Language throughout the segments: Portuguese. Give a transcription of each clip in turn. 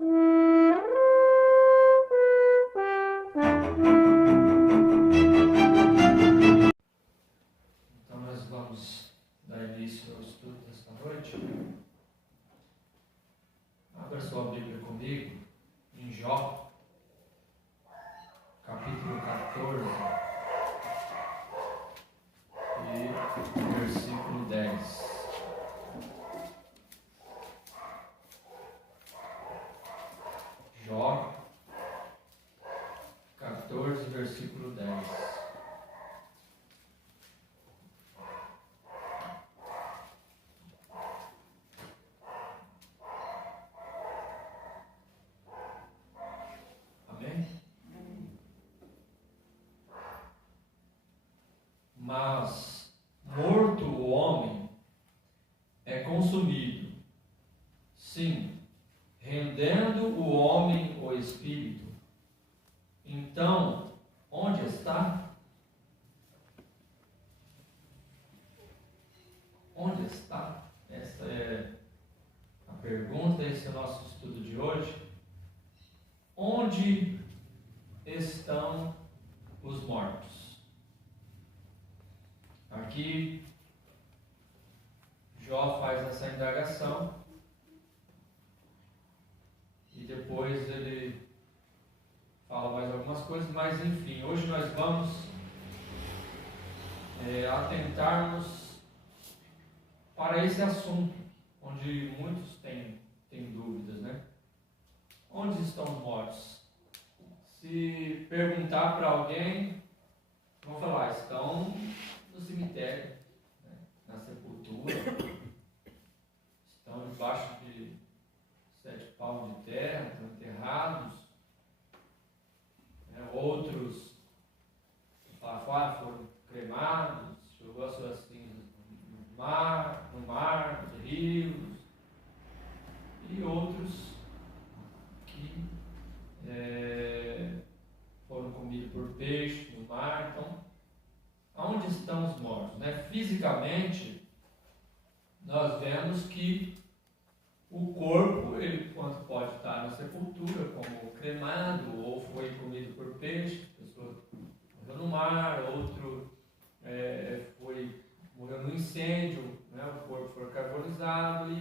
Então nós vamos dar início ao estudo desta noite. Abra sua Bíblia comigo em Jó, capítulo 14 e versículo 10. Jó 14, versículo 10. Amém? Mas, morto o homem, é consumido. Sim, rendendo o homem o espírito. Então, onde está? Onde está? Essa é a pergunta, esse é o nosso estudo de hoje. Onde estão os mortos? Aqui, Jó faz essa indagação e depois ele fala mais algumas coisas, mas enfim, hoje nós vamos atentarmos para esse assunto, onde muitos têm dúvidas, né? Onde estão os mortos? Se perguntar para alguém, vão falar, estão no cemitério, né? Na sepultura, estão debaixo de 7 palmos de terra, estão enterrados. Outros foram cremados, jogou as suas cinzas no mar, nos rios, e outros que foram comidos por peixe no mar. Então, aonde estão os mortos? Fisicamente, nós vemos que o corpo, ele quanto pode estar na sepultura, como cremado, ou foi comido por peixe, a pessoa morreu no mar, outro morreu no incêndio, né? O corpo foi carbonizado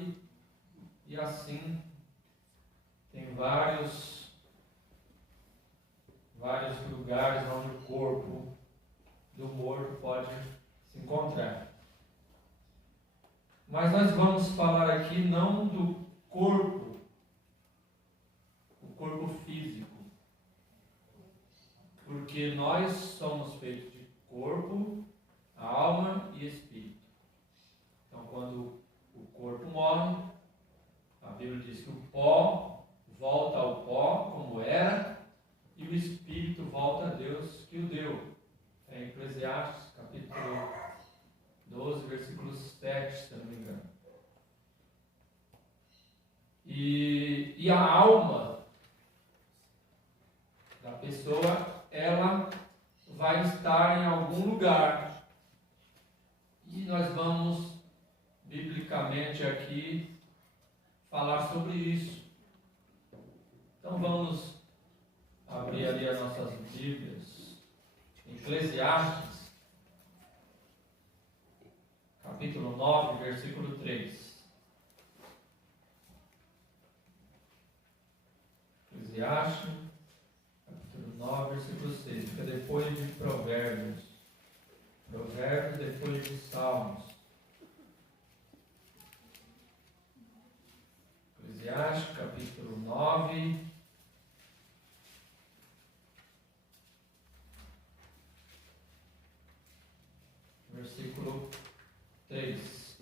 e assim tem vários lugares onde o corpo do morto pode se encontrar. Mas nós vamos falar aqui não do corpo, o corpo físico, porque nós somos feitos de corpo, alma e espírito. Então, quando o corpo morre, a Bíblia diz que o pó volta ao pó como era e o espírito volta a Deus que o deu. É Eclesiastes, capítulo 12, versículo 7, se eu não me engano. E a alma da pessoa, ela vai estar em algum lugar. E nós vamos, biblicamente aqui, falar sobre isso. Então vamos abrir ali as nossas Bíblias. Eclesiastes, capítulo 9, versículo 3. Eclesiastes, capítulo 9, versículo 6. Fica depois de Provérbios. Provérbios depois de Salmos. Eclesiastes, capítulo 9, versículo 3.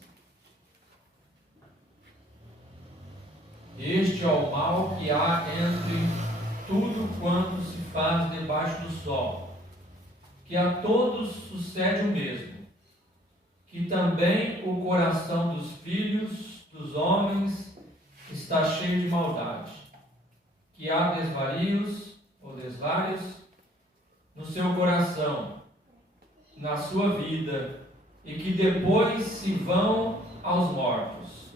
Este é o mal que há entre tudo quanto se faz debaixo do sol, que a todos sucede o mesmo, que também o coração dos filhos dos homens está cheio de maldade, que há desvarios ou desvários no seu coração, na sua vida, e que depois se vão aos mortos.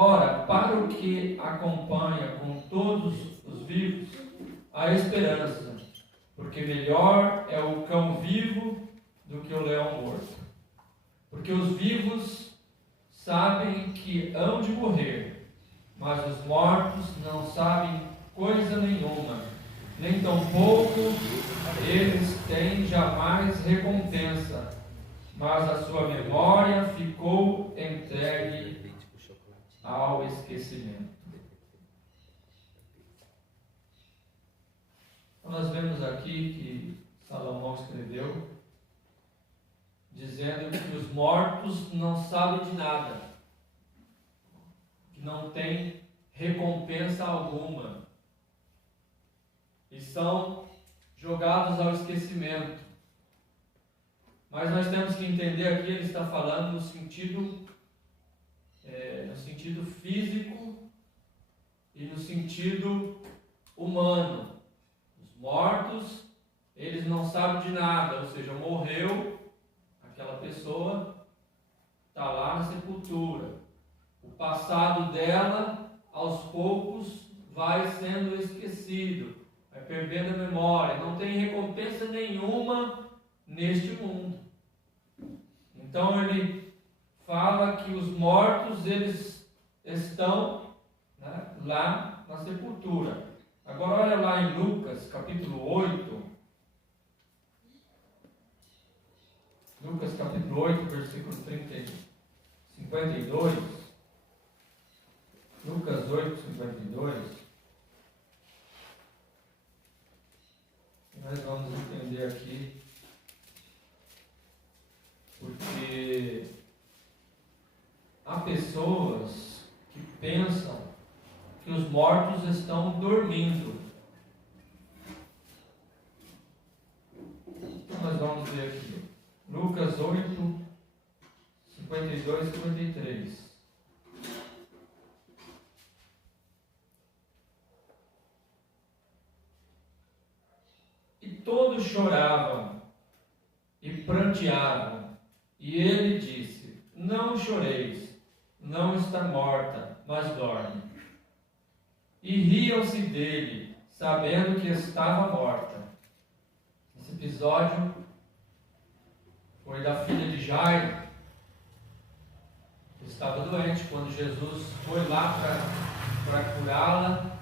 Ora, para o que acompanha com todos os vivos, a esperança, porque melhor é o cão vivo do que o leão morto. Porque os vivos sabem que hão de morrer, mas os mortos não sabem coisa nenhuma, nem tampouco eles têm jamais recompensa, mas a sua memória ficou entregue ao esquecimento. Então nós vemos aqui que Salomão escreveu dizendo que os mortos não sabem de nada, que não tem recompensa alguma e são jogados ao esquecimento. Mas nós temos que entender aqui, ele está falando no sentido físico e no sentido humano. Os mortos, eles não sabem de nada, ou seja, morreu, aquela pessoa está lá na sepultura. O passado dela, aos poucos, vai sendo esquecido, vai perdendo a memória, não tem recompensa nenhuma neste mundo. Então ele fala que os mortos, eles estão, né, lá na sepultura. Agora olha lá em Lucas capítulo 8. Lucas capítulo 8, versículo 52. Lucas 8, 52. Nós vamos entender aqui, porque há pessoas que pensam que os mortos estão dormindo. Então nós vamos ver aqui. Lucas 8, 52 e 53. E todos choravam e pranteavam, e ele disse: não choreis, não está morta, mas dorme. E riam-se dele, sabendo que estava morta. Esse episódio foi da filha de Jairo, que estava doente. Quando Jesus foi lá para curá-la,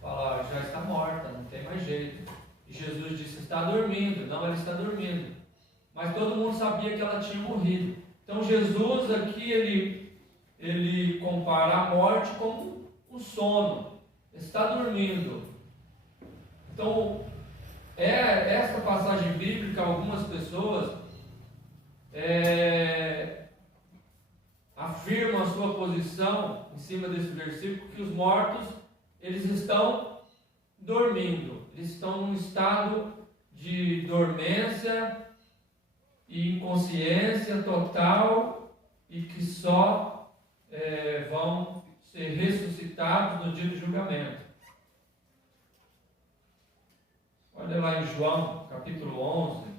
falaram: já está morta, não tem mais jeito. E Jesus disse: está dormindo. Não, ela está dormindo. Mas todo mundo sabia que ela tinha morrido. Então Jesus aqui, ele compara a morte como um sono. Está dormindo. Então, essa passagem bíblica, algumas pessoas afirmam a sua posição em cima desse versículo, que os mortos, eles estão dormindo. Eles estão num estado de dormência e inconsciência total, e que só vão ser ressuscitados no dia do julgamento. Olha lá em João, capítulo 11.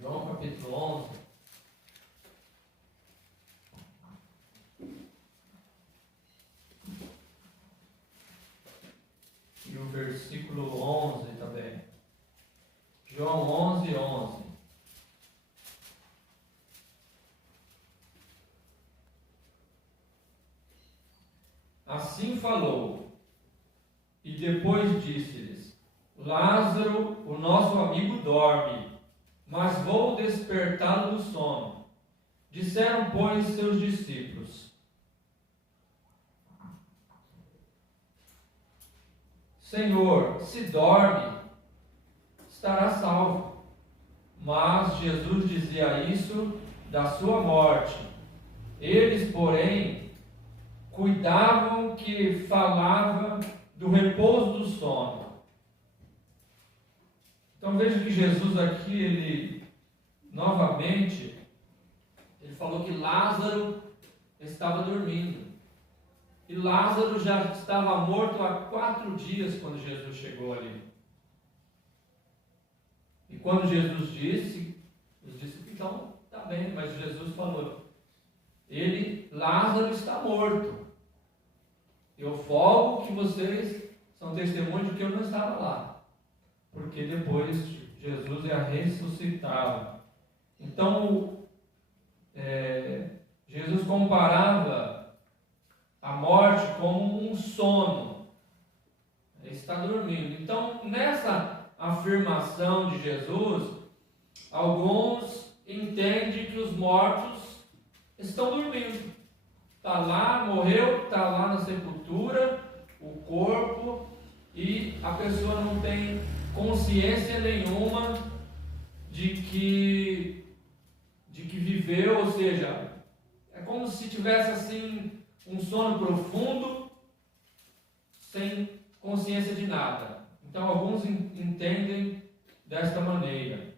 João, capítulo 11. E o versículo 11 também. João 11, 11. Assim falou, e depois disse-lhes: Lázaro, o nosso amigo, dorme, mas vou despertá-lo do sono. Disseram, pois, seus discípulos: Senhor, se dorme, estará salvo. Mas Jesus dizia isso da sua morte. Eles, porém, cuidavam que falava do repouso do sono. Então veja que Jesus aqui, ele novamente, ele falou que Lázaro estava dormindo. E Lázaro já estava morto há 4 dias quando Jesus chegou ali. E quando Jesus disse, os discípulos, então, está bem, mas Jesus falou: Lázaro está morto. Eu folgo que vocês são testemunhos de que eu não estava lá, porque depois Jesus ia ressuscitá-lo. Então, Jesus comparava a morte como um sono. Ele está dormindo. Então, nessa afirmação de Jesus, alguns entendem que os mortos estão dormindo. Está lá, morreu, está lá na sepultura, o corpo, e a pessoa não tem consciência nenhuma de que viveu, ou seja, é como se tivesse assim um sono profundo, sem consciência de nada. Então alguns entendem desta maneira.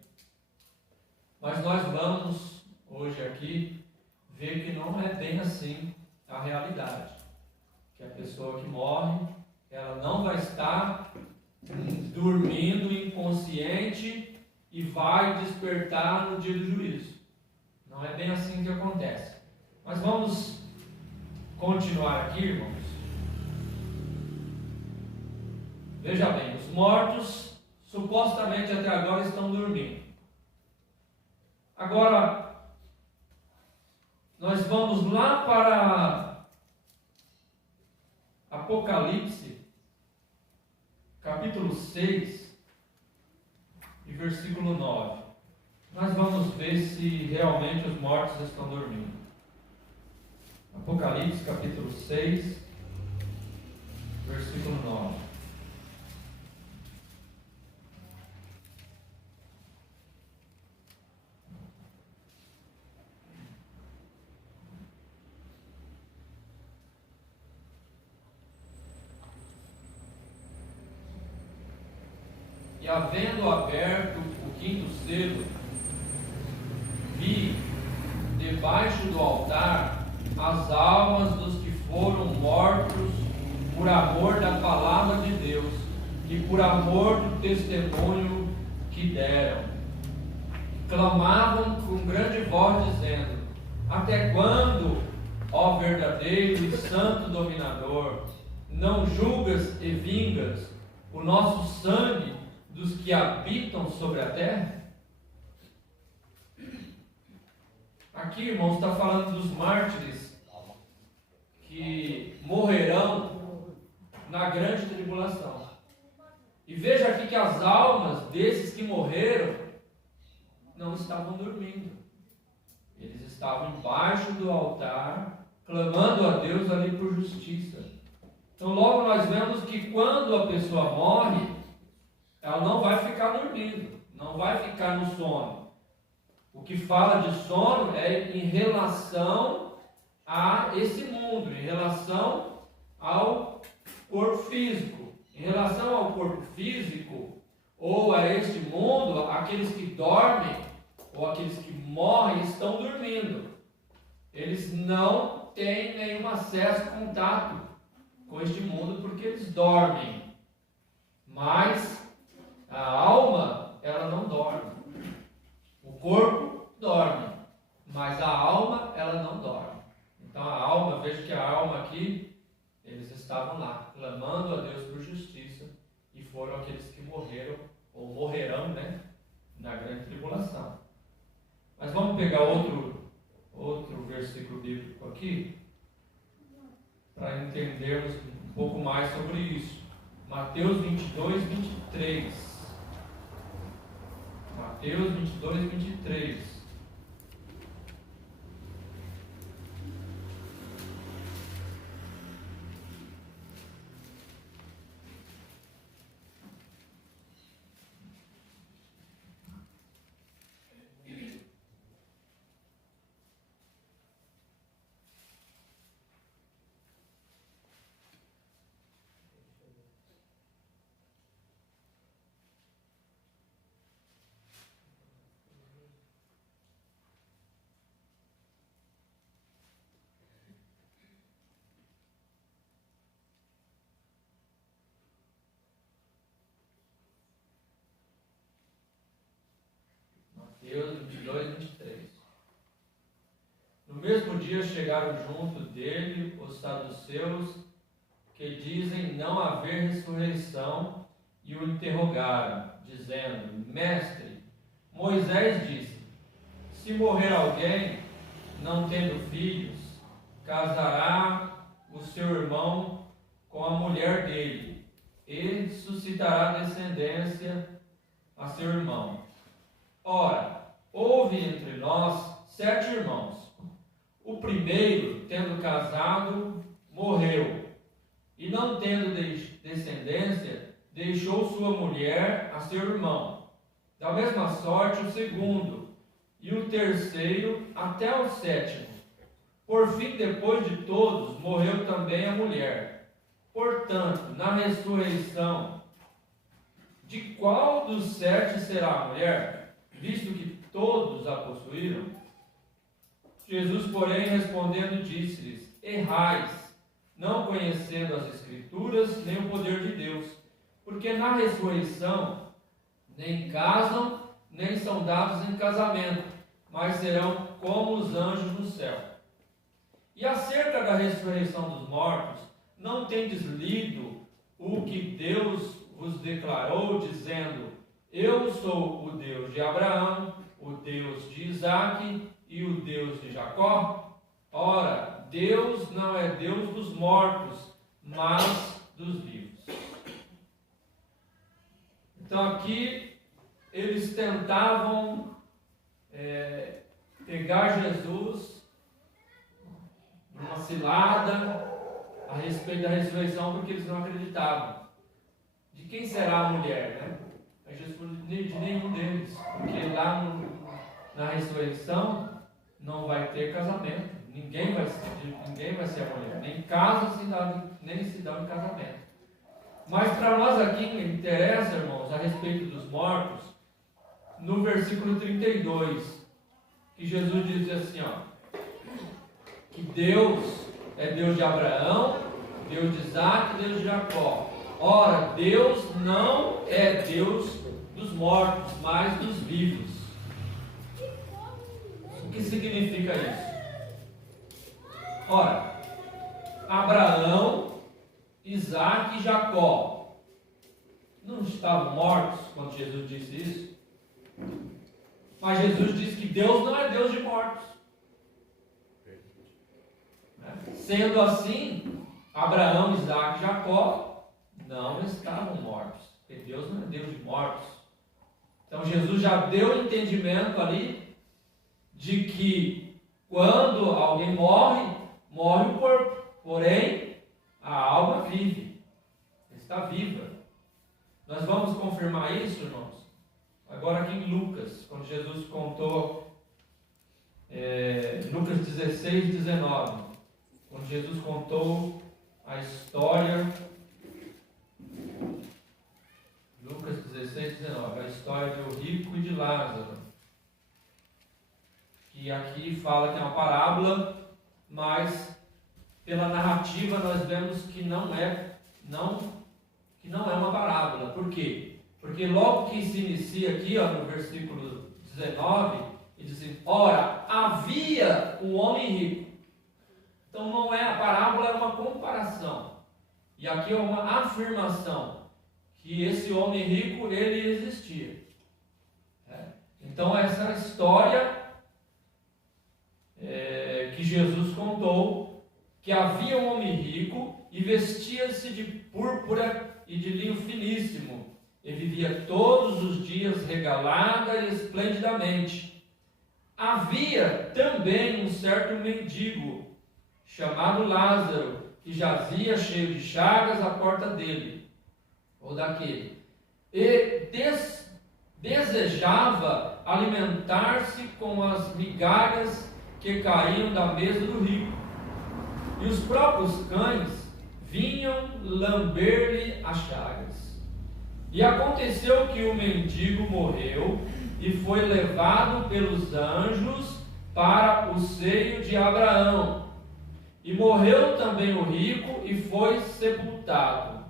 Mas nós vamos hoje aqui ver que não é bem assim a realidade. Que a pessoa que morre, ela não vai estar dormindo inconsciente e vai despertar no dia do juízo. Não é bem assim que acontece. Mas vamos continuar aqui, irmãos. Veja bem, os mortos supostamente até agora estão dormindo. Agora, nós vamos lá para Apocalipse, capítulo 6, e versículo 9. Nós vamos ver se realmente os mortos estão dormindo. Apocalipse, capítulo 6, versículo 9. E havendo aberto o quinto selo, vi debaixo do altar as almas dos que foram mortos por amor da palavra de Deus e por amor do testemunho que deram. Clamavam com grande voz, dizendo: até quando, ó verdadeiro e santo dominador, não julgas e vingas o nosso sangue dos que habitam sobre a terra? Aqui, irmãos, está falando dos mártires que morrerão na grande tribulação. E veja aqui que as almas desses que morreram não estavam dormindo. Eles estavam embaixo do altar, clamando a Deus ali por justiça. Então logo nós vemos que quando a pessoa morre, ela não vai ficar dormindo, não vai ficar no sono. O que fala de sono é em relação a esse mundo, em relação ao corpo físico. Em relação ao corpo físico, ou a este mundo, aqueles que dormem, ou aqueles que morrem, estão dormindo. Eles não têm nenhum acesso, contato com este mundo, porque eles dormem. Mas a alma, ela não dorme. O corpo dorme, mas a alma, ela não dorme. Então a alma, veja que a alma aqui, eles estavam lá, clamando a Deus por justiça, e foram aqueles que morreram, ou morrerão, né, na grande tribulação. Mas vamos pegar outro versículo bíblico aqui, para entendermos um pouco mais sobre isso. Mateus 22, 23. Mateus 22, 23. mesmo dia chegaram junto dele os saduceus, que dizem não haver ressurreição, e o interrogaram, dizendo: Mestre, Moisés disse: se morrer alguém, não tendo filhos, casará o seu irmão com a mulher dele, e suscitará descendência a seu irmão. Ora, houve entre nós 7 irmãos. O primeiro, tendo casado, morreu, e não tendo descendência, deixou sua mulher a seu irmão. Da mesma sorte o segundo, e o terceiro até o 7º. Por fim, depois de todos, morreu também a mulher. Portanto, na ressurreição, de qual dos 7 será a mulher, visto que todos a possuíram? Jesus, porém, respondendo, disse-lhes: errais, não conhecendo as Escrituras, nem o poder de Deus, porque na ressurreição nem casam, nem são dados em casamento, mas serão como os anjos no céu. E acerca da ressurreição dos mortos, não tendes lido o que Deus vos declarou, dizendo: eu sou o Deus de Abraão, o Deus de Isaque e o Deus de Jacó? Ora, Deus não é Deus dos mortos, mas dos vivos. Então aqui eles tentavam pegar Jesus numa cilada a respeito da ressurreição, porque eles não acreditavam. De quem será a mulher, né? Aí Jesus falou: de nenhum deles, porque lá na ressurreição não vai ter casamento, ninguém vai ser a mulher, nem casa nem se dá em casamento. Mas para nós aqui interessa, irmãos, a respeito dos mortos, no versículo 32, que Jesus diz assim, que Deus é Deus de Abraão, Deus de Isaque, Deus de Jacó. Ora, Deus não é Deus dos mortos, mas dos vivos. O que significa isso? Ora, Abraão, Isaque e Jacó não estavam mortos quando Jesus disse isso? Mas Jesus disse que Deus não é Deus de mortos. Sendo assim, Abraão, Isaque e Jacó não estavam mortos, porque Deus não é Deus de mortos. Então Jesus já deu entendimento ali de que quando alguém morre, morre o corpo, porém a alma vive, está viva. Nós vamos confirmar isso, irmãos, agora aqui em Lucas, quando Jesus contou, Lucas 16, 19, quando Jesus contou a história, Lucas 16, 19, a história do rico e de Lázaro, que aqui fala que é uma parábola, mas pela narrativa nós vemos que não é uma parábola. Por quê? Porque logo que se inicia aqui, no versículo 19, ele diz assim: ora, havia um homem rico. Então não é a parábola, é uma comparação. E aqui é uma afirmação que esse homem rico, ele existia. Então essa história que Jesus contou, que havia um homem rico e vestia-se de púrpura e de linho finíssimo, e vivia todos os dias regalada e esplendidamente. Havia também um certo mendigo, chamado Lázaro, que jazia cheio de chagas à porta dele, ou daquele, e desejava alimentar-se com as migalhas que caíam da mesa do rico. E os próprios cães vinham lamber-lhe as chagas. E aconteceu que o mendigo morreu e foi levado pelos anjos para o seio de Abraão. E morreu também o rico e foi sepultado.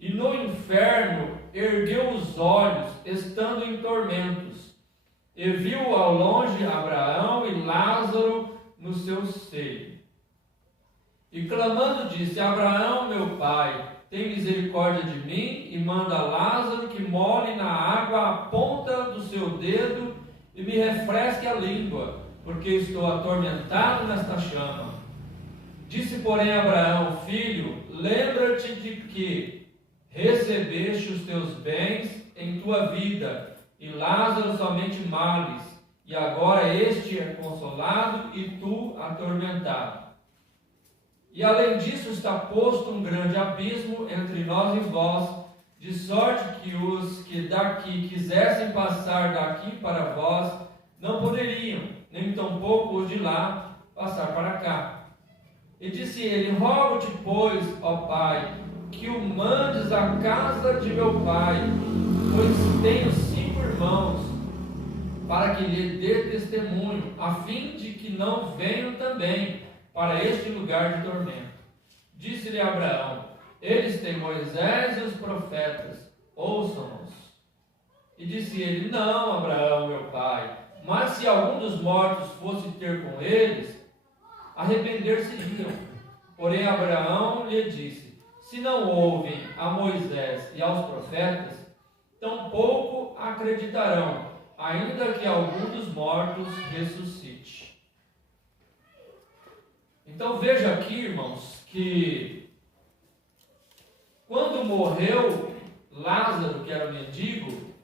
E no inferno ergueu os olhos, estando em tormentos, e viu ao longe Abraão e Lázaro no seu seio. E clamando disse: Abraão, meu pai, tem misericórdia de mim e manda Lázaro que molhe na água a ponta do seu dedo e me refresque a língua, porque estou atormentado nesta chama. Disse, porém, Abraão: filho, lembra-te de que recebeste os teus bens em tua vida, e Lázaro somente males, e agora este é consolado e tu atormentado. E além disso está posto um grande abismo entre nós e vós, de sorte que os que daqui quisessem passar daqui para vós, não poderiam, nem tampouco os de lá passar para cá. E disse ele: rogo-te, pois, ó Pai, que o mandes à casa de meu pai, pois tenho 5 irmãos, para que lhe dê testemunho, a fim de que não venham também para este lugar de tormento. Disse-lhe Abraão: eles têm Moisés e os profetas, ouçam-nos. E disse ele: não, Abraão, meu pai, mas se algum dos mortos fosse ter com eles, arrepender-se-iam. Porém Abraão lhe disse: se não ouvem a Moisés e aos profetas, tampouco acreditarão, ainda que algum dos mortos ressuscite. Então veja aqui, irmãos, que quando morreu Lázaro, que era o mendigo,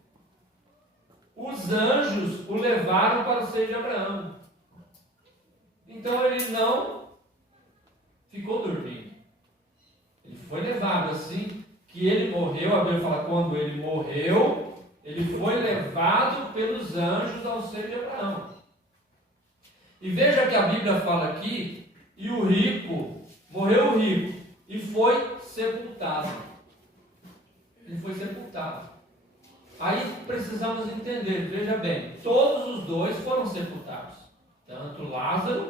os anjos o levaram para o seio de Abraão. Então ele não ficou dormindo. Ele foi levado assim, que ele morreu, a Bíblia fala, quando ele morreu, ele foi levado pelos anjos ao seio de Abraão. E veja que a Bíblia fala aqui, e o rico, morreu o rico, e foi sepultado. Ele foi sepultado. Aí precisamos entender, veja bem, todos os dois foram sepultados. Tanto Lázaro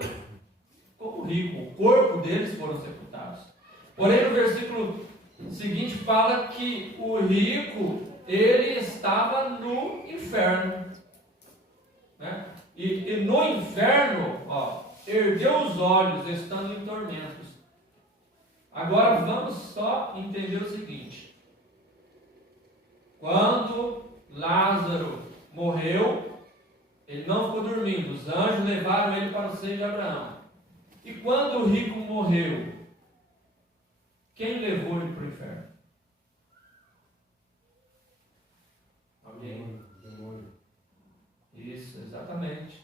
como o rico, o corpo deles foram sepultados. Porém, no versículo seguinte fala que o rico, ele estava no inferno. Né? E no inferno, ergueu os olhos, estando em tormentos. Agora vamos só entender o seguinte: quando Lázaro morreu, ele não ficou dormindo, os anjos levaram ele para o seio de Abraão. E quando o rico morreu, quem levou ele para o inferno? Alguém? Demônio. Isso, exatamente.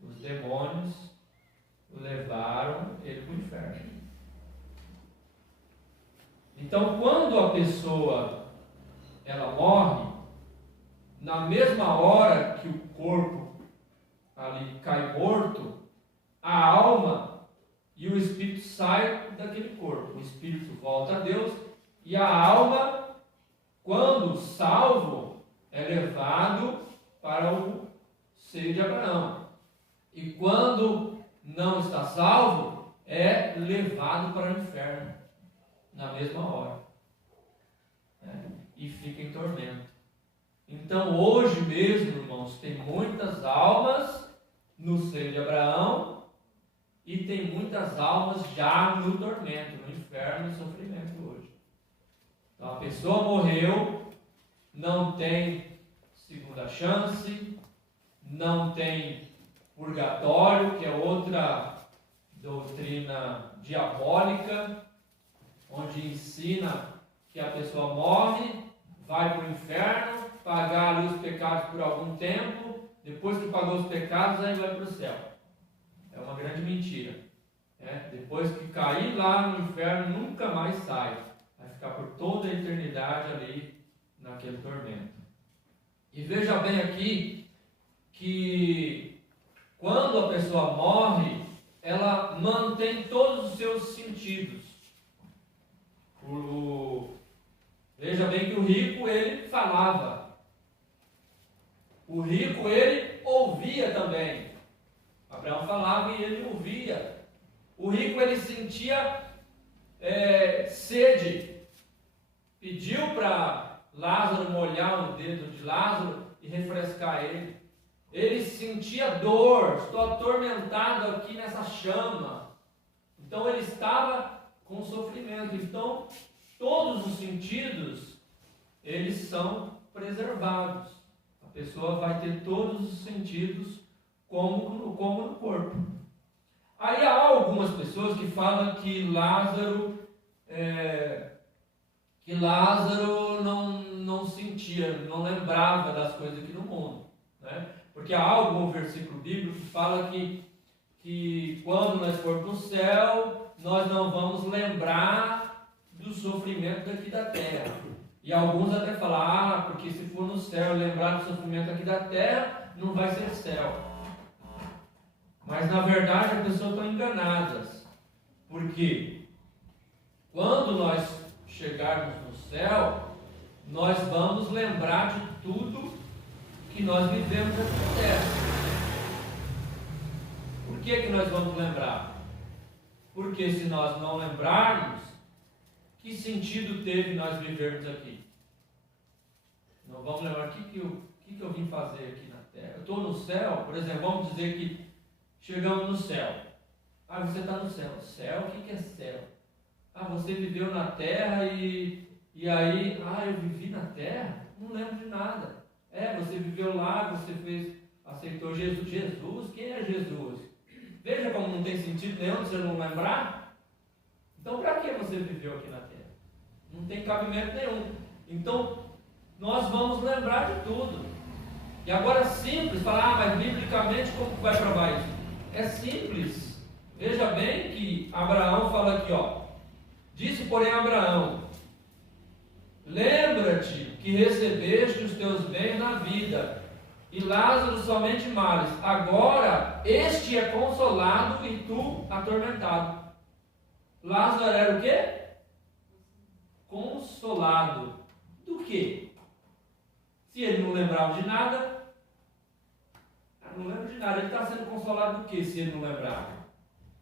Os demônios levaram ele para o inferno. Então, quando a pessoa ela morre, na mesma hora que o corpo ali cai morto, a alma e o espírito saem daquele corpo. O espírito volta a Deus e a alma, quando salvo, é levado para o seio de Abraão. E quando não está salvo, é levado para o inferno, na mesma hora. E fica em tormento. Então, hoje mesmo, irmãos, tem muitas almas no seio de Abraão e tem muitas almas já no tormento, no inferno e sofrimento hoje. Então, a pessoa morreu, não tem segunda chance, não tem purgatório, que é outra doutrina diabólica, onde ensina que a pessoa morre, vai para o inferno, pagar ali os pecados por algum tempo, depois que pagou os pecados, aí vai para o céu. É uma grande mentira. Depois que cair lá no inferno, nunca mais sai. Vai ficar por toda a eternidade ali, naquele tormento. E veja bem aqui, que quando a pessoa morre, ela mantém todos os seus sentidos. Veja bem que o rico, ele falava. O rico, ele ouvia também. Abraão falava e ele ouvia. O rico, ele sentia sede. Pediu para Lázaro molhar o dedo de Lázaro e refrescar ele. ele sentia dor, estou atormentado aqui nessa chama. Então ele estava com sofrimento. Então todos os sentidos, eles são preservados. A pessoa vai ter todos os sentidos como no corpo. Aí há algumas pessoas que falam que Lázaro não sentia, não lembrava das coisas aqui no mundo, né? Porque há algum versículo bíblico que fala que quando nós formos para o céu, nós não vamos lembrar do sofrimento daqui da terra. E alguns até falam, porque se for no céu lembrar do sofrimento aqui da terra, não vai ser céu. Mas na verdade as pessoas estão enganadas. Porque quando nós chegarmos no céu, nós vamos lembrar de tudo que nós vivemos aqui na terra. Por que nós vamos lembrar? Porque se nós não lembrarmos, que sentido teve nós vivermos aqui? Não vamos lembrar o que eu vim fazer aqui na terra. Eu estou no céu, por exemplo, vamos dizer que chegamos no céu. Você está no céu. Céu, o que é céu? Você viveu na terra e aí, eu vivi na terra? Não lembro de nada. Você viveu lá, você aceitou Jesus. Jesus? Quem é Jesus? Veja como não tem sentido nenhum você não lembrar. Então, para que você viveu aqui na terra? Não tem cabimento nenhum. Então, nós vamos lembrar de tudo. E agora, simples, falar, mas biblicamente como vai provar isso? É simples. Veja bem que Abraão fala aqui, disse, porém, Abraão: lembra-te que recebeste os teus bens na vida, e Lázaro somente males. Agora este é consolado e tu atormentado. Lázaro era o quê? Consolado. Do quê? Se ele não lembrava de nada, não lembro de nada. Ele está sendo consolado do quê, se ele não lembrava?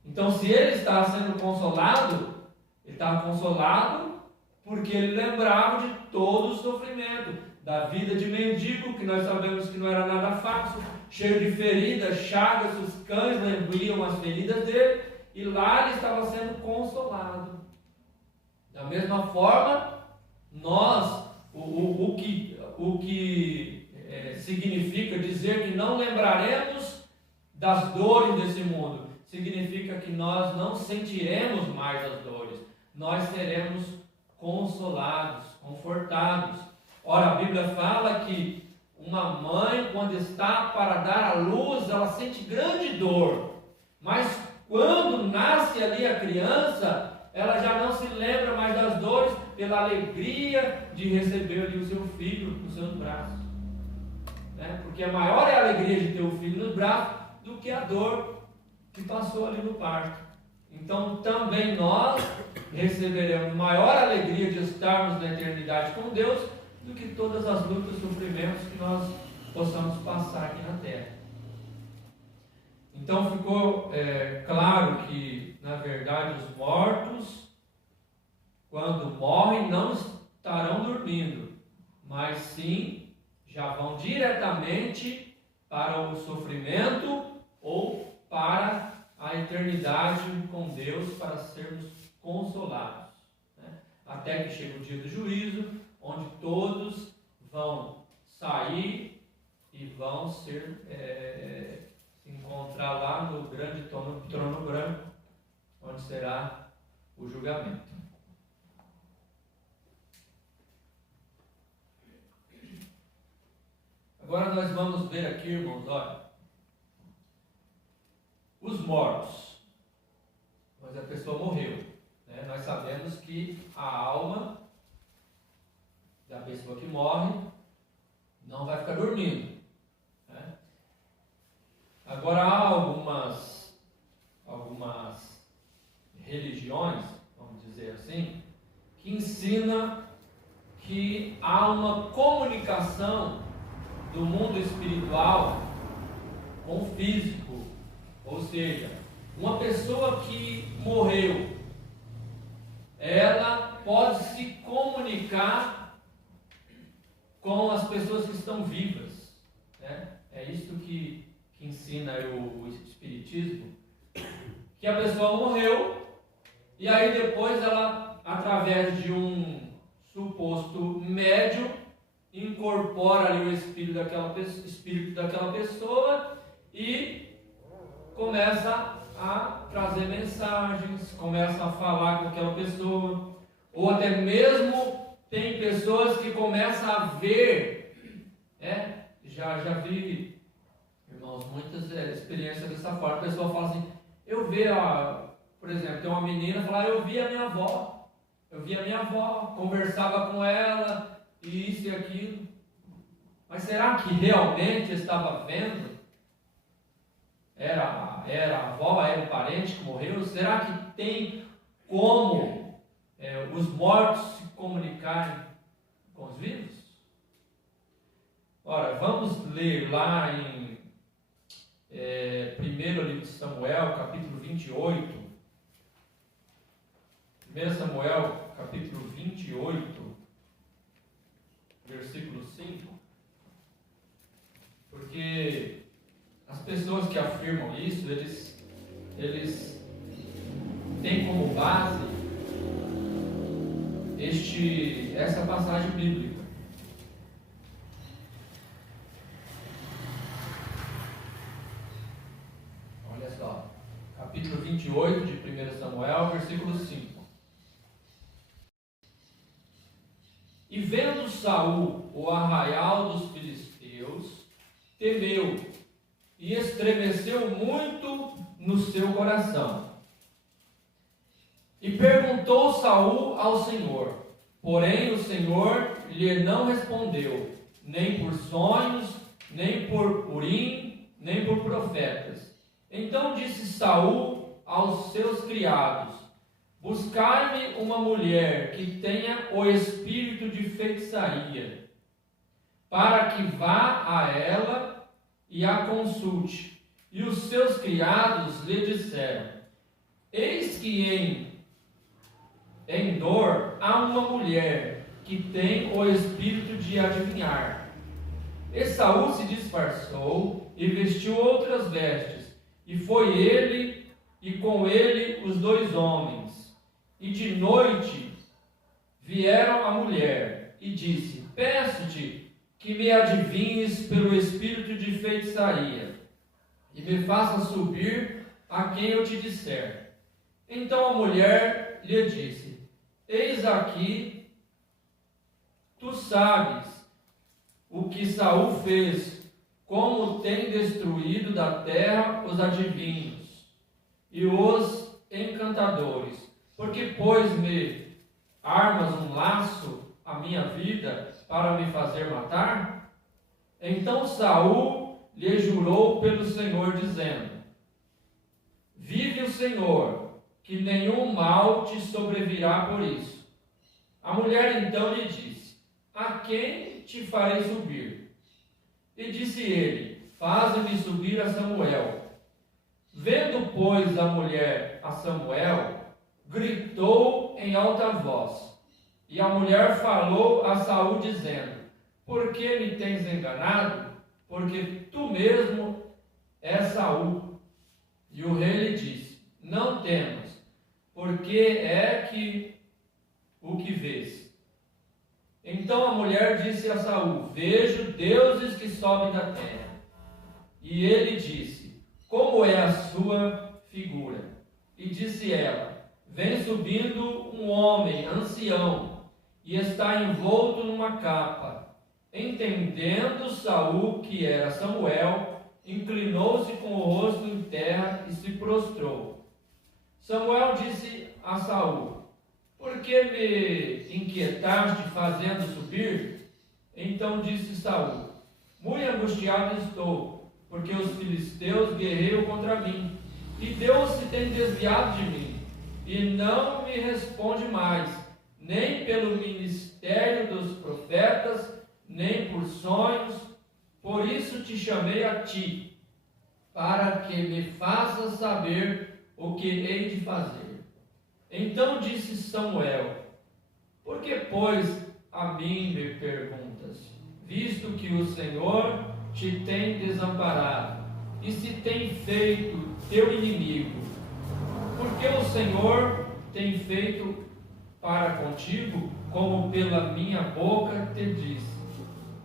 Então, se ele está sendo consolado, ele estava consolado porque ele lembrava de todo o sofrimento, da vida de mendigo, que nós sabemos que não era nada fácil, cheio de feridas, chagas, os cães lambiam as feridas dele, e lá ele estava sendo consolado. Da mesma forma, nós, o que significa dizer que não lembraremos das dores desse mundo, significa que nós não sentiremos mais as dores, nós seremos consolados, confortados. Ora, a Bíblia fala que uma mãe, quando está para dar à luz, ela sente grande dor, mas quando nasce ali a criança, ela já não se lembra mais das dores, pela alegria de receber ali o seu filho nos seus braços, né? Porque maior é a alegria de ter o filho nos braços do que a dor que passou ali no parto. Então também nós receberemos maior alegria de estarmos na eternidade com Deus do que todas as lutas e sofrimentos que nós possamos passar aqui na terra. Então ficou claro que, na verdade, os mortos, quando morrem, não estarão dormindo, mas sim já vão diretamente para o sofrimento ou para a eternidade com Deus, para sermos consolados, né? Até que chegue o dia do juízo, onde todos vão sair e vão se encontrar lá no grande trono branco, onde será o julgamento. Agora nós vamos ver aqui, irmãos, olha, os mortos. Mas a pessoa morreu, né? Nós sabemos que a alma da pessoa que morre não vai ficar dormindo, né? Agora há algumas religiões, vamos dizer assim, que ensinam que há uma comunicação do mundo espiritual com o físico, ou seja, uma pessoa que morreu, ela pode se comunicar com as pessoas que estão vivas, né? É isso que ensina o Espiritismo, que a pessoa morreu e aí depois ela, através de um suposto médium, incorpora ali o espírito daquela pessoa e começa a trazer mensagens, começa a falar com aquela pessoa, ou até mesmo tem pessoas que começam a ver, já vi, irmãos, muitas experiências dessa forma. A pessoa fala assim, eu vi, por exemplo, tem uma menina que fala, eu vi a minha avó, conversava com ela, e isso e aquilo. Mas será que realmente estava vendo? Era a avó, era o parente que morreu? Será que tem como os mortos se comunicarem com os vivos? Ora, vamos ler lá em 1º livro de Samuel, capítulo 28. 1 Samuel, capítulo 28, versículo 5. Porque as pessoas que afirmam isso, eles têm como base essa passagem bíblica. Olha só, capítulo 28 de 1 Samuel, versículo 5. E vendo Saul o arraial dos filisteus, temeu e estremeceu muito no seu coração. E perguntou Saul ao Senhor, porém o Senhor lhe não respondeu, nem por sonhos, nem por Urim, nem por profetas. Então disse Saul aos seus criados, buscai-me uma mulher que tenha o espírito de feitiçaria, para que vá a ela e a consulte. E os seus criados lhe disseram, eis que em Endor há uma mulher que tem o espírito de adivinhar. E Saul se disfarçou e vestiu outras vestes, e foi ele e com ele os 2 homens. E de noite vieram a mulher e disse, peço-te que me adivinhes pelo espírito de feitiçaria e me faça subir a quem eu te disser. Então a mulher lhe disse, eis aqui, tu sabes o que Saul fez, como tem destruído da terra os adivinhos e os encantadores. Porque, pois, me armas um laço à minha vida para me fazer matar? Então Saul lhe jurou pelo Senhor, dizendo, vive o Senhor, que nenhum mal te sobrevirá por isso. A mulher então lhe disse, a quem te farei subir? E disse ele, faze-me subir a Samuel. Vendo, pois, a mulher a Samuel, gritou em alta voz. E a mulher falou a Saul, dizendo, por que me tens enganado? Porque tu mesmo és Saul. E o rei lhe disse, não temas, porque é que o que vês. Então a mulher disse a Saul, vejo deuses que sobem da terra. E ele disse, como é a sua figura? E disse ela, vem subindo um homem ancião, e está envolto numa capa. Entendendo Saul que era Samuel, inclinou-se com o rosto em terra e se prostrou. Samuel disse a Saul, por que me inquietaste fazendo subir? Então disse Saul, muito angustiado estou, porque os filisteus guerreiam contra mim, e Deus se tem desviado de mim, e não me responde mais, nem pelo ministério dos profetas, nem por sonhos. Por isso te chamei a ti, para que me faças saber o que hei de fazer. Então disse Samuel, por que, pois, a mim me perguntas, visto que o Senhor te tem desamparado? e se tem feito teu inimigo, porque o Senhor tem feito para contigo, como pela minha boca te disse.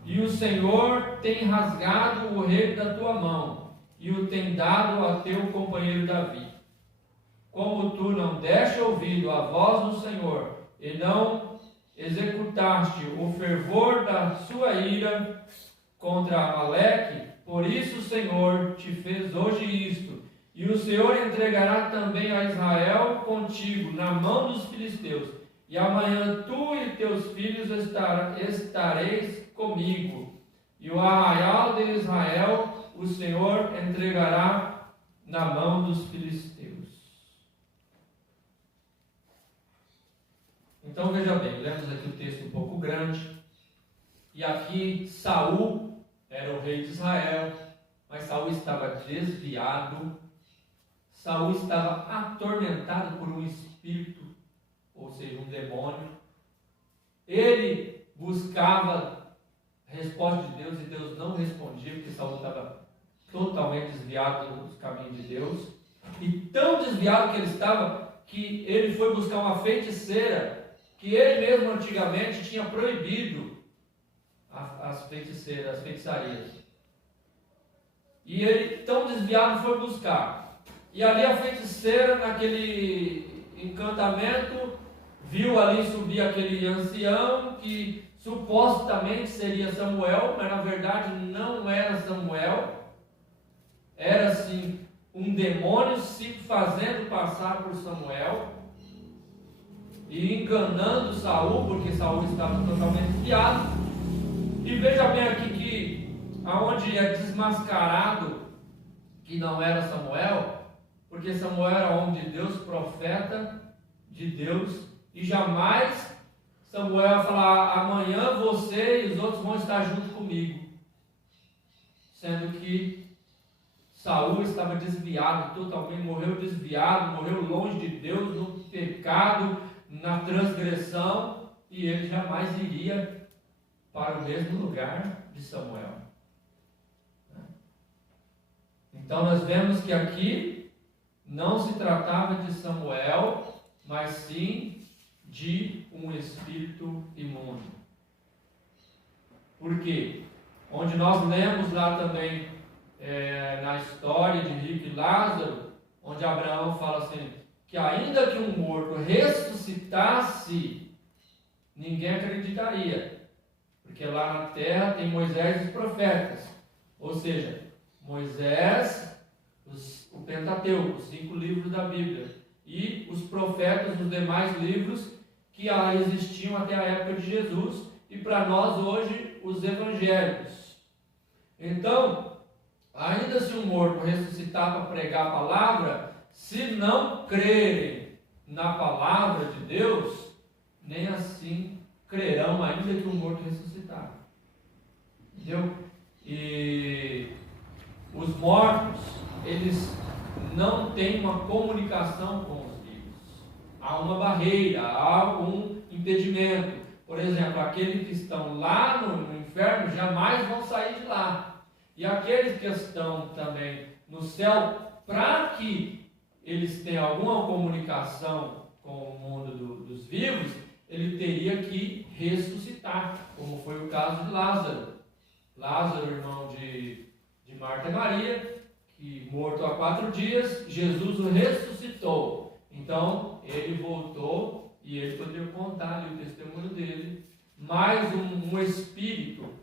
E o Senhor tem rasgado o rei da tua mão, e o tem dado a teu companheiro Davi. Como tu não deste ouvido à voz do Senhor, e não executaste o fervor da sua ira contra Amaleque, por isso o Senhor te fez hoje isto, e o Senhor entregará também a Israel contigo na mão dos filisteus, e amanhã tu e teus filhos estareis comigo, e o arraial de Israel o Senhor entregará na mão dos filisteus. Então veja bem, lemos aqui o texto um pouco grande, e aqui Saul era o rei de Israel, mas Saul estava desviado, Saul estava atormentado por um espírito, ou seja, um demônio. Ele buscava a resposta de Deus e Deus não respondia, porque Saul estava totalmente desviado dos caminhos de Deus, e tão desviado que ele estava, que ele foi buscar uma feiticeira, que ele mesmo antigamente tinha proibido as feiticeiras, as feitiçarias. E ele, tão desviado, foi buscar. E ali a feiticeira, naquele encantamento, viu ali subir aquele ancião, que supostamente seria Samuel, mas na verdade não era Samuel. Era sim um demônio se fazendo passar por Samuel e enganando Saul, porque Saul estava totalmente desviado. E veja bem aqui que aonde é desmascarado que não era Samuel, porque Samuel era homem de Deus, profeta de Deus, e jamais Samuel ia falar: amanhã você e os outros vão estar junto comigo, sendo que Saul estava desviado totalmente, morreu desviado, morreu longe de Deus, no pecado, na transgressão, e ele jamais iria para o mesmo lugar de Samuel. Então nós vemos que aqui não se tratava de Samuel, mas sim de um espírito imundo. Por quê? Onde nós lemos lá também na história de Rico e Lázaro, onde Abraão fala assim, que ainda que um morto ressuscitasse, ninguém acreditaria, porque lá na terra tem Moisés e os profetas, ou seja, Moisés, o Pentateuco, os 5 livros da Bíblia, e os profetas, os demais livros que existiam até a época de Jesus, e para nós hoje, os evangelhos. Então, ainda se um morto ressuscitar para pregar a palavra, se não crerem na palavra de Deus, nem assim crerão, ainda que um morto ressuscitar. Entendeu? E os mortos, eles não têm uma comunicação com os vivos. Há uma barreira, há um impedimento. Por exemplo, aqueles que estão lá no inferno jamais vão sair de lá. E aqueles que estão também no céu, para que eles tenham alguma comunicação com o mundo dos vivos, ele teria que ressuscitar, como foi o caso de Lázaro. Lázaro, irmão de Marta e Maria, que morto há 4 dias, Jesus o ressuscitou. Então, ele voltou e ele poderia contar ali o testemunho dele. Mais um espírito,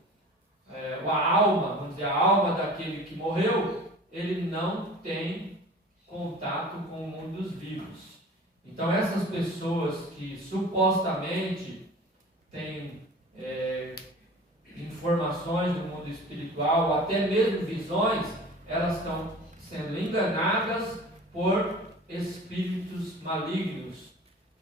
a alma, vamos dizer, a alma daquele que morreu, ele não tem contato com o mundo dos vivos. Então essas pessoas que supostamente têm informações do mundo espiritual, ou até mesmo visões, elas estão sendo enganadas por espíritos malignos,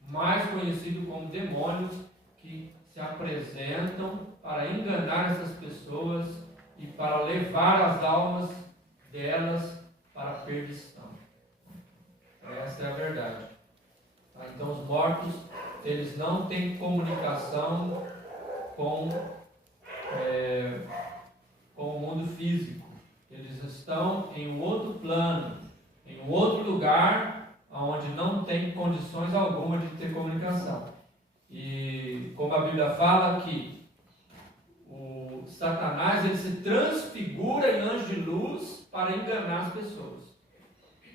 mais conhecidos como demônios, que se apresentam para enganar essas pessoas e para levar as almas delas para a perdição. Essa é a verdade. Então os mortos, eles não têm comunicação com o mundo físico. Eles estão em um outro plano, em um outro lugar, onde não tem condições alguma de ter comunicação. E como a Bíblia fala que o Satanás ele se transfigura em anjo de luz para enganar as pessoas.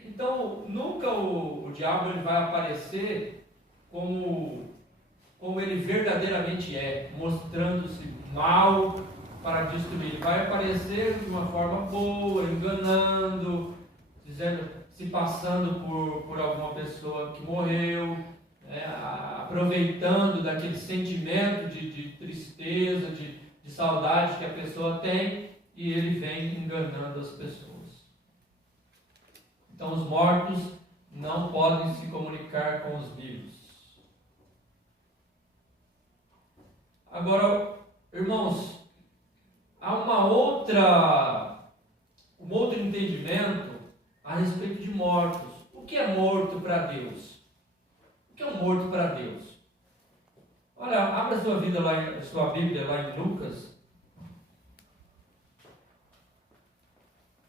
Então, nunca o diabo ele vai aparecer como ele verdadeiramente é, mostrando-se mal para destruir. Ele vai aparecer de uma forma boa, enganando, se passando por alguma pessoa que morreu, aproveitando daquele sentimento de tristeza, de saudade que a pessoa tem, e ele vem enganando as pessoas. Então os mortos não podem se comunicar com os vivos. Agora, irmãos, há um outro entendimento a respeito de mortos. O que é morto para Deus? O que é um morto para Deus? Olha, abra sua Bíblia lá em Lucas,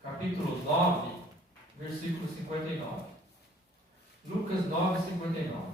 capítulo 9, versículo 59. Lucas 9, 59.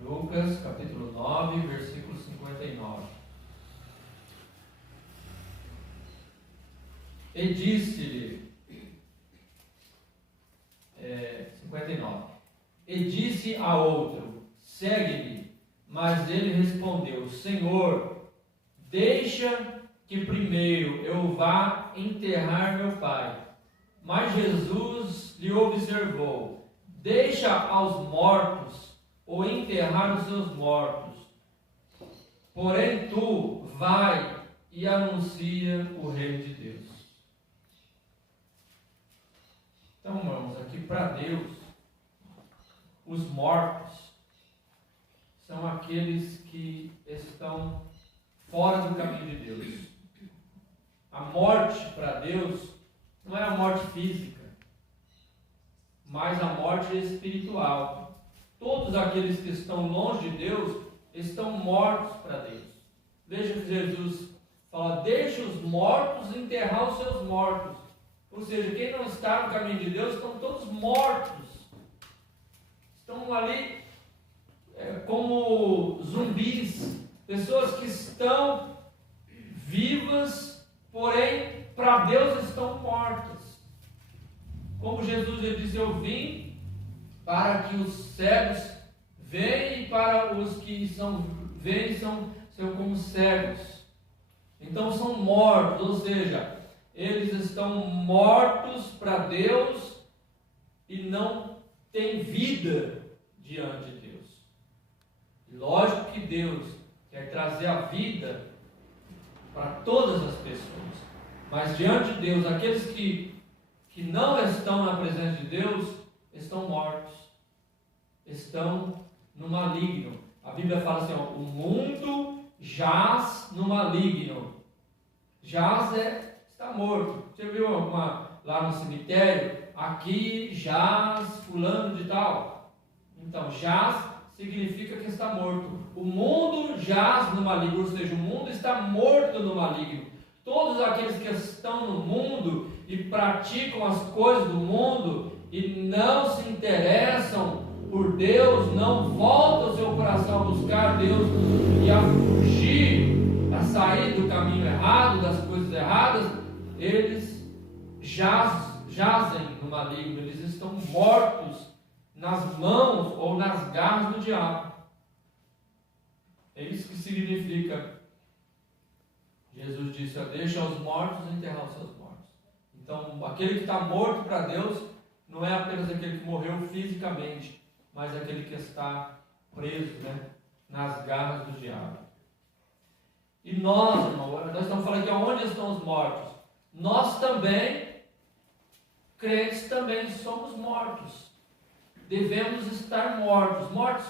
Lucas, capítulo 9, versículo 59. E disse-lhe, 59, e disse a outro, segue-me. Mas ele respondeu, Senhor, deixa que primeiro eu vá enterrar meu pai. Mas Jesus lhe observou, deixa aos mortos ou enterrar os seus mortos. Porém tu vai e anuncia o reino de Deus. Então, irmãos, aqui para Deus, os mortos são aqueles que estão fora do caminho de Deus. A morte para Deus não é a morte física, mas a morte espiritual. Todos aqueles que estão longe de Deus estão mortos para Deus. Veja que Jesus fala, deixa os mortos enterrar os seus mortos. Ou seja, quem não está no caminho de Deus estão todos mortos. Estão ali como zumbis, pessoas que estão vivas, porém para Deus estão mortas. Como Jesus ele disse, eu vim para que os cegos vejam e para os que veem são como cegos. Então são mortos, ou seja, eles estão mortos para Deus e não têm vida diante de Deus. Lógico que Deus quer trazer a vida para todas as pessoas, mas diante de Deus, aqueles que não estão na presença de Deus estão mortos, estão no maligno. A Bíblia fala assim, o mundo jaz no maligno. Jaz está morto. Você viu lá no cemitério? Aqui jaz fulano de tal. Então, jaz significa que está morto. O mundo jaz no maligno, ou seja, o mundo está morto no maligno. Todos aqueles que estão no mundo e praticam as coisas do mundo e não se interessam por Deus, não voltam o seu coração a buscar Deus e a fugir, a sair do caminho errado, das coisas erradas, eles jazem no maligno, eles estão mortos nas mãos ou nas garras do diabo. É isso que significa. Jesus disse, deixa os mortos enterrar os seus mortos. Então, aquele que está morto para Deus não é apenas aquele que morreu fisicamente, mas aquele que está preso, nas garras do diabo. E nós, irmão, nós estamos falando aqui onde estão os mortos. Nós também, crentes também somos mortos. Devemos estar mortos. Mortos?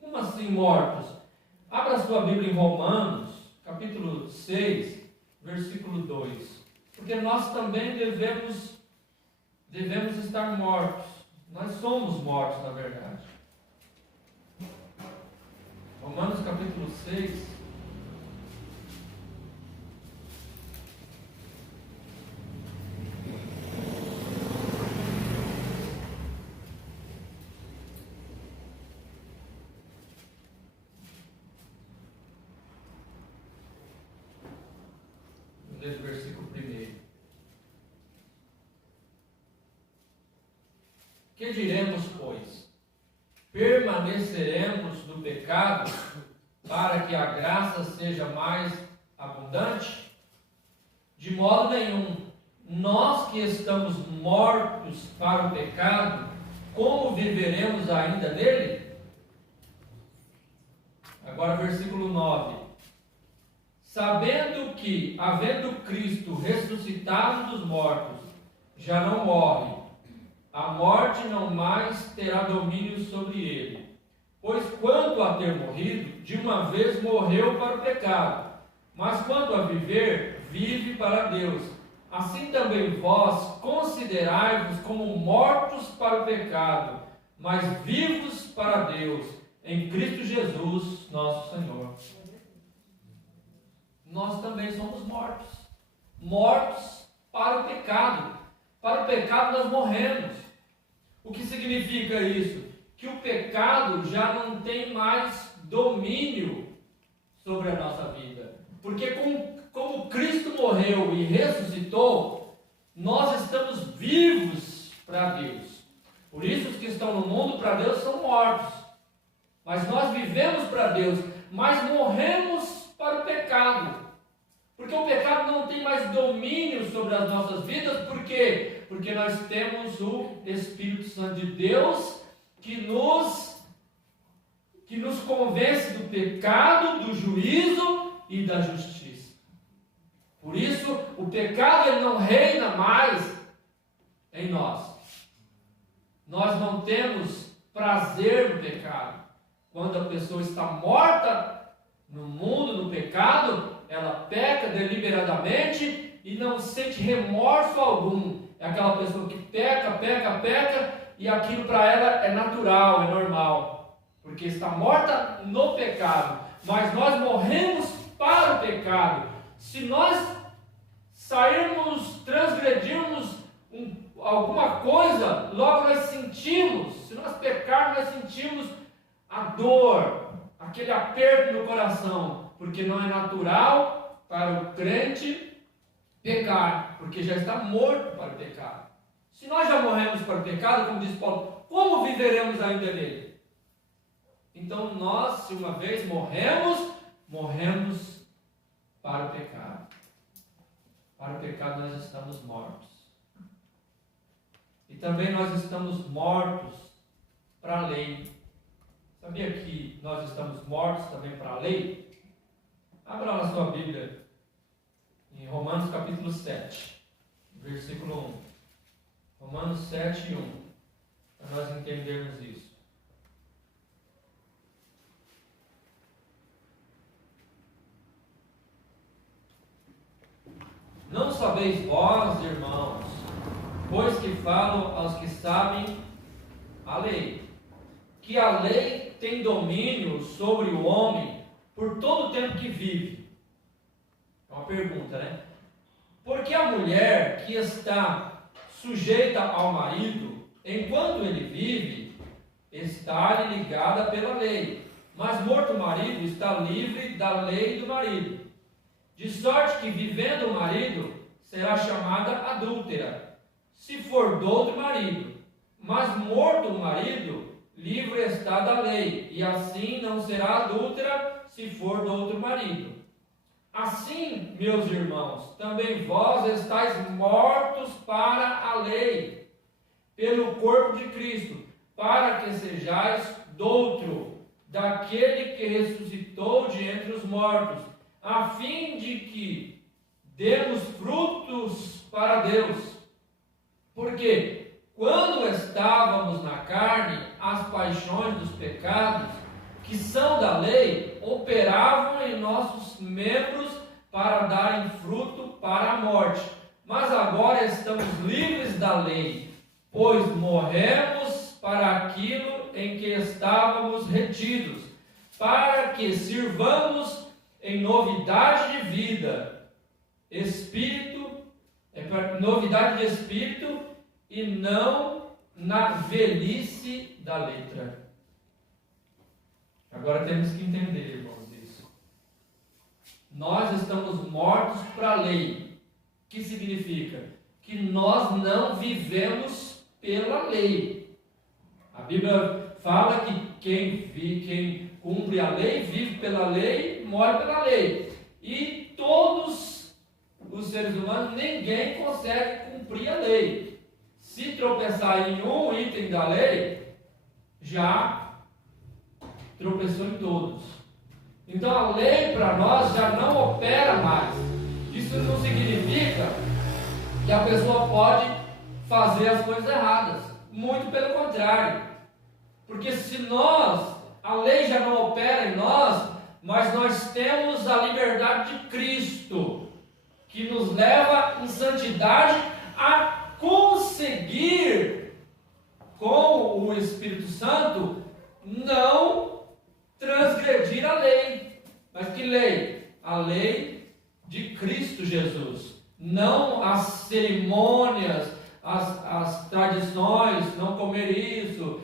Como assim mortos? Abra sua Bíblia em Romanos, capítulo 6, versículo 2. Porque nós também devemos estar mortos. Nós somos mortos, na verdade. Romanos capítulo 6. Desde o versículo 1. Que diremos, pois? Permaneceremos no pecado para que a graça seja mais abundante? De modo nenhum. Nós que estamos mortos para o pecado, como viveremos ainda nele? Agora versículo 9. Sabendo que, havendo Cristo ressuscitado dos mortos, já não morre, a morte não mais terá domínio sobre ele. Pois quanto a ter morrido, de uma vez morreu para o pecado, mas quanto a viver, vive para Deus. Assim também vós considerai-vos como mortos para o pecado, mas vivos para Deus, em Cristo Jesus, nosso Senhor. Nós também somos mortos. Mortos para o pecado. Para o pecado nós morremos. O que significa isso? Que o pecado já não tem mais domínio sobre a nossa vida. Porque como Cristo morreu e ressuscitou, nós estamos vivos para Deus. Por isso os que estão no mundo para Deus são mortos. Mas nós vivemos para Deus, mas morremos para o pecado. Porque o pecado não tem mais domínio sobre as nossas vidas. Por quê? Porque nós temos o Espírito Santo de Deus que nos convence do pecado, do juízo e da justiça. Por isso, o pecado ele não reina mais em nós. Nós não temos prazer no pecado. Quando a pessoa está morta no mundo, no pecado, ela peca deliberadamente e não sente remorso algum. É aquela pessoa que peca, e aquilo para ela é natural, é normal, porque está morta no pecado. Mas nós morremos para o pecado. Se nós sairmos, transgredirmos alguma coisa, logo nós sentimos. Se nós pecarmos, nós sentimos a dor, aquele aperto no coração, porque não é natural para o crente pecar, porque já está morto para o pecado. Se nós já morremos para o pecado, como diz Paulo, como viveremos ainda nele? Então nós, se uma vez morremos para o pecado. Para o pecado nós estamos mortos. E também nós estamos mortos para a lei. Sabia que nós estamos mortos também para a lei? Abra lá a sua Bíblia em Romanos capítulo 7, versículo 1. Romanos 7, 1. Para nós entendermos isso. Não sabeis vós, irmãos, pois que falo aos que sabem a lei, que a lei tem domínio sobre o homem por todo o tempo que vive. É uma pergunta, né? Porque a mulher que está sujeita ao marido, enquanto ele vive, está ligada pela lei. Mas morto o marido, está livre da lei do marido. De sorte que, vivendo o marido, será chamada adúltera, se for do outro marido. Mas morto o marido, livre está da lei, e assim não será adúltera se for do outro marido. Assim, meus irmãos, também vós estáis mortos para a lei, pelo corpo de Cristo, para que sejais doutro daquele que ressuscitou de entre os mortos, a fim de que demos frutos para Deus. Porque quando estávamos na carne, as paixões dos pecados que são da lei operavam em nossos membros para darem fruto para a morte. Mas agora estamos livres da lei, pois morremos para aquilo em que estávamos retidos, para que sirvamos em novidade de vida, novidade de espírito, e não na velhice da letra. Agora temos que entender, irmãos, isso. Nós estamos mortos para a lei. O que significa? Que nós não vivemos pela lei. A Bíblia fala que quem cumpre a lei, vive pela lei, morre pela lei. E todos os seres humanos, ninguém consegue cumprir a lei. Se tropeçar em um item da lei, já tropeçou em todos. Então a lei para nós já não opera mais. Isso não significa que a pessoa pode fazer as coisas erradas. Muito pelo contrário. Porque se a lei já não opera em nós, mas nós temos a liberdade de Cristo, que nos leva em santidade a conseguir, com o Espírito Santo, não transgredir a lei. Mas que lei? A lei de Cristo Jesus. Não as cerimônias, as tradições, não comer isso,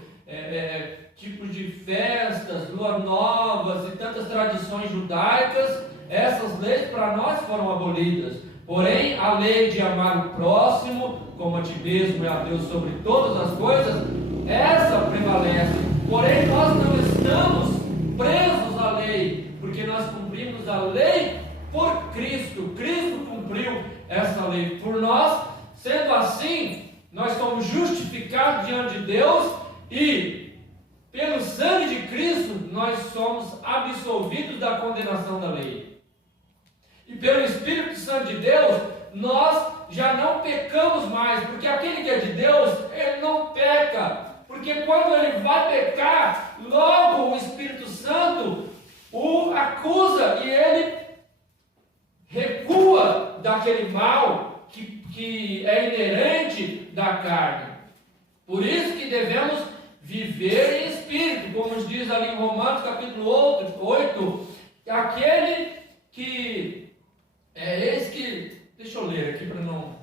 tipos de festas, luas novas e tantas tradições judaicas. Essas leis para nós foram abolidas. Porém, a lei de amar o próximo como a ti mesmo e a Deus sobre todas as coisas, essa prevalece. Porém, nós não estamos presos à lei, porque nós cumprimos a lei por Cristo. Cristo cumpriu essa lei por nós. Sendo assim, nós somos justificados diante de Deus e, pelo sangue de Cristo, nós somos absolvidos da condenação da lei. E pelo Espírito Santo de Deus, nós já não pecamos mais, porque aquele que é de Deus, ele não peca. Porque quando ele vai pecar, logo o Espírito Santo o acusa e ele recua daquele mal que é inerente da carne. Por isso que devemos viver em espírito, como nos diz ali em Romanos capítulo 8, aquele que deixa eu ler aqui para não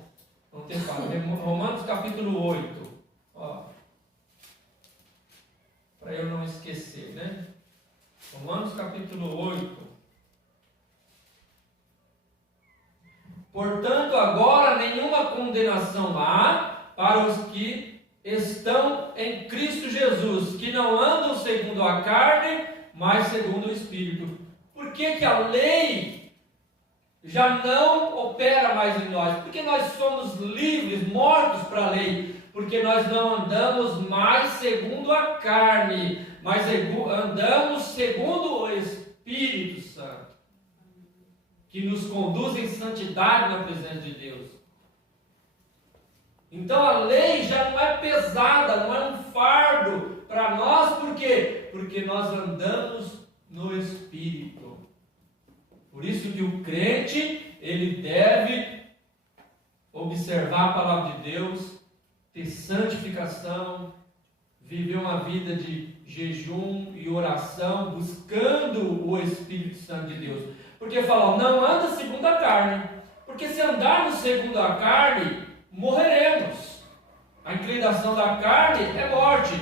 ter falha. Romanos capítulo 8, para eu não esquecer, né? Romanos capítulo 8. Portanto, agora nenhuma condenação há para os que estão em Cristo Jesus, que não andam segundo a carne, mas segundo o Espírito. Por que a lei já não opera mais em nós? Porque nós somos livres, mortos para a lei. Porque nós não andamos mais segundo a carne, mas andamos segundo o Espírito Santo, que nos conduz em santidade na presença de Deus. Então a lei já não é pesada, não é um fardo para nós. Por quê? Porque nós andamos no Espírito. Por isso que o crente, ele deve observar a palavra de Deus, ter santificação, viver uma vida de jejum e oração, buscando o Espírito Santo de Deus. Porque fala, não anda segundo a carne, porque se andarmos segundo a carne, morreremos. A inclinação da carne é morte.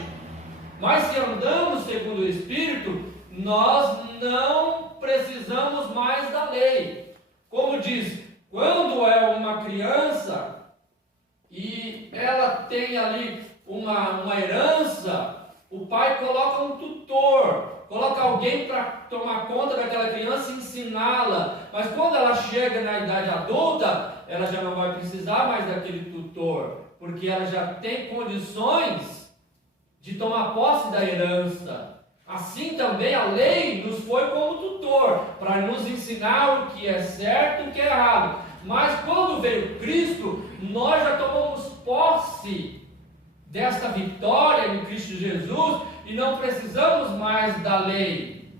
Mas se andamos segundo o Espírito, nós não precisamos mais da lei. Como diz, quando é uma criança e ela tem ali uma herança, o pai coloca um tutor, coloca alguém para tomar conta daquela criança e ensiná-la. Mas quando ela chega na idade adulta, ela já não vai precisar mais daquele tutor, porque ela já tem condições de tomar posse da herança. Assim também a lei nos foi como tutor, para nos ensinar o que é certo e o que é errado. Mas quando veio Cristo, nós já tomamos posse desta vitória em Cristo Jesus, e não precisamos mais da lei,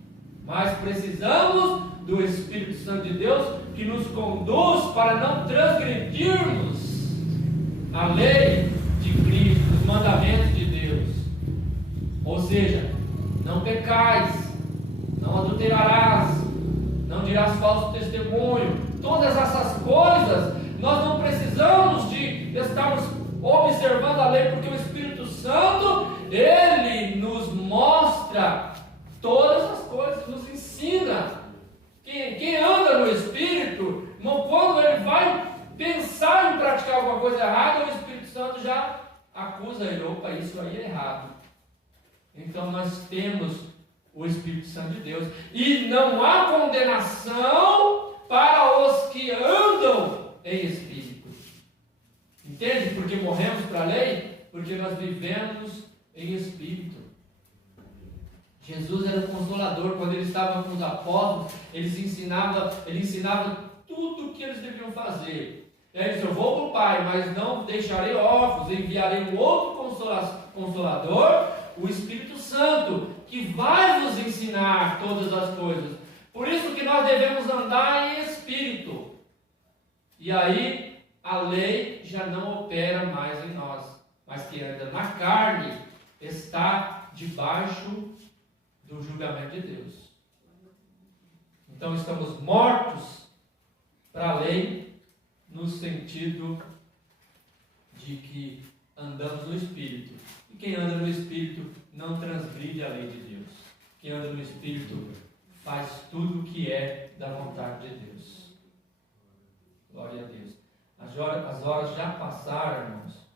mas precisamos do Espírito Santo de Deus que nos conduz para não transgredirmos a lei de Cristo, os mandamentos de Deus. Ou seja, não pecais, não adulterarás, não dirás falso testemunho. Todas essas coisas, nós não precisamos de estarmos observando a lei, porque o Espírito Santo, ele nos mostra todas as coisas, nos ensina. Quem anda no Espírito, quando ele vai pensar em praticar alguma coisa errada, o Espírito Santo já acusa ele: opa, isso aí é errado. Então nós temos o Espírito Santo de Deus, e não há condenação para os que andam em Espírito. Entende? Porque morremos para a lei? Porque nós vivemos em Espírito. Jesus era o Consolador. Quando ele estava com os apóstolos, ele ensinava tudo o que eles deviam fazer. Ele disse: eu vou para o Pai, mas não deixarei órfãos, enviarei um outro Consolador, o Espírito Santo, que vai nos ensinar todas as coisas. Por isso que nós devemos andar em Espírito. E aí a lei já não opera mais em nós, mas quem anda na carne está debaixo do julgamento de Deus. Então estamos mortos para a lei, no sentido de que andamos no Espírito. E quem anda no Espírito não transgride a lei de Deus. Quem anda no Espírito faz tudo o que é da vontade de Deus. Glória a Deus. As horas já passaram, irmãos.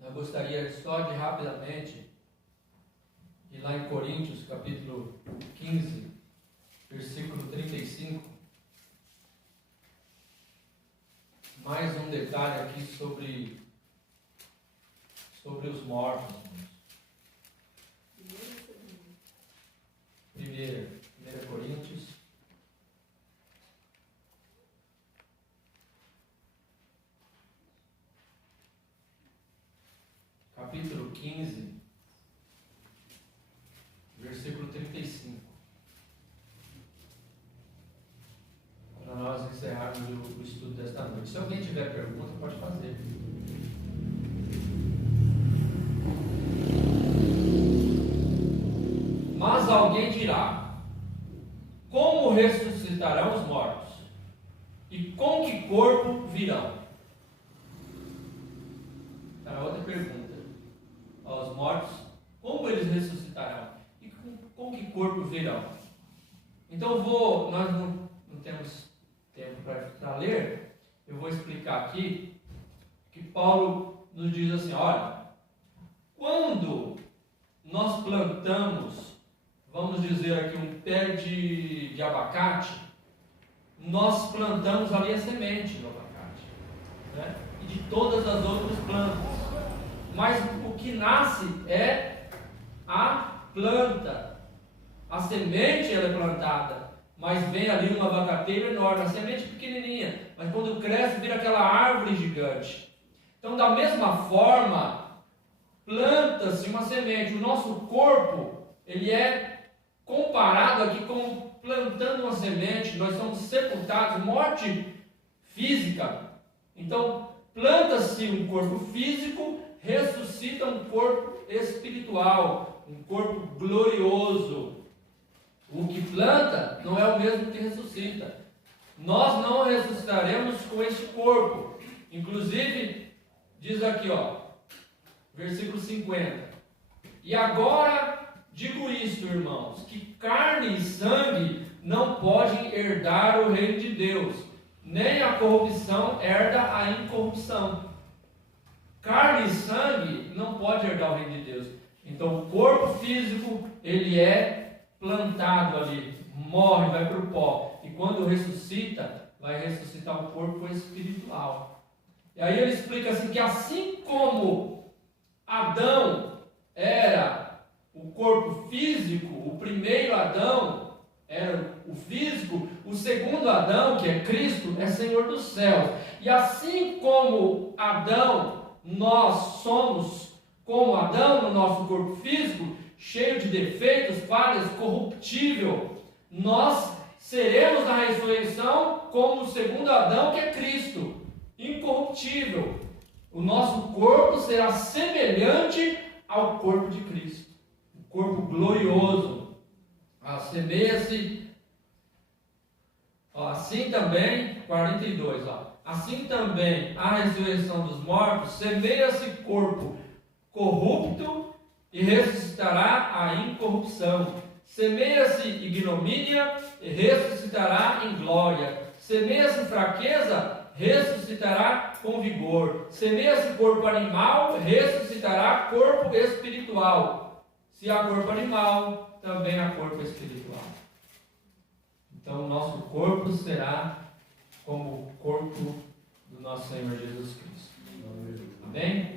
Eu gostaria só de rapidamente ir lá em Coríntios, capítulo 15, versículo 35. Mais um detalhe aqui sobre os mortos. Primeira Coríntios. Capítulo 15, versículo 35. Para nós encerrarmos o estudo desta noite. Se alguém tiver pergunta, pode fazer. Mas alguém dirá: como ressuscitarão os mortos? E com que corpo virão? Tá, outra pergunta. Os mortos, como eles ressuscitarão? E com que corpo virão? Então nós não temos tempo para ler. Eu vou explicar aqui que Paulo nos diz assim: olha, quando nós plantamos, vamos dizer aqui, um pé de abacate, nós plantamos ali a semente do abacate, né? E de todas as outras plantas. Mas o que nasce é a planta. A semente ela é plantada, mas vem ali um abacateiro enorme. A semente é pequenininha, mas quando cresce vira aquela árvore gigante. Então, da mesma forma, planta-se uma semente. O nosso corpo, ele é comparado aqui com plantando uma semente. Nós somos sepultados, morte física. Então, planta-se um corpo físico, ressuscita um corpo espiritual, um corpo glorioso. O que planta não é o mesmo que ressuscita. Nós não ressuscitaremos com este corpo. Inclusive, diz aqui, versículo 50. E agora digo isto, irmãos, que carne e sangue não podem herdar o reino de Deus, nem a corrupção herda a incorrupção. Carne e sangue não pode herdar o reino de Deus. Então o corpo físico, ele é plantado ali, morre, vai para o pó. E quando ressuscita, vai ressuscitar o corpo espiritual. E aí ele explica assim, que assim como Adão era o corpo físico, o primeiro Adão era o físico, o segundo Adão, que é Cristo, é Senhor dos céus. E assim como Adão, nós somos como Adão, no nosso corpo físico, cheio de defeitos, falhas, corruptível, nós seremos na ressurreição como o segundo Adão, que é Cristo, incorruptível. O nosso corpo será semelhante ao corpo de Cristo, o corpo glorioso. Assemelha-se, assim também, 42, assim também a ressurreição dos mortos, semeia-se corpo corrupto e ressuscitará a incorrupção. Semeia-se ignomínia e ressuscitará em glória. Semeia-se fraqueza, ressuscitará com vigor. Semeia-se corpo animal, ressuscitará corpo espiritual. Se há corpo animal, também há corpo espiritual. Então o nosso corpo será como o corpo do nosso Senhor Jesus Cristo. Amém?